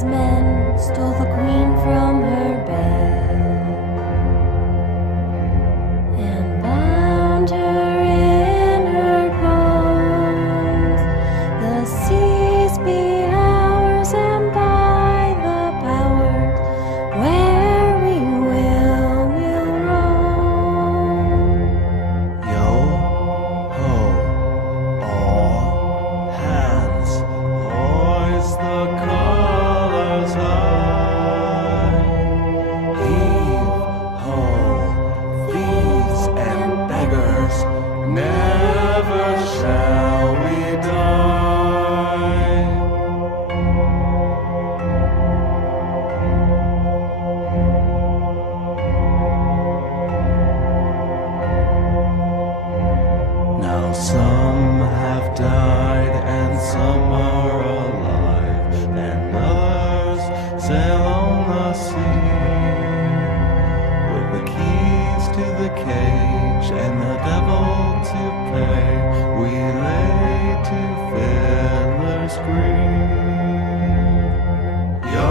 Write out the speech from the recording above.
wise men stole the queen from her bed and bound her in her bones. The seas be ours, and by the powers where we will roam. Yo ho, all hands, hoist the colors high. Heave ho, thieves and beggars, never shall we die. Now some have died and some are alive, and others sail on the sea. With the keys to the cage and the devil to pay, we lay to fiddler's green. Yo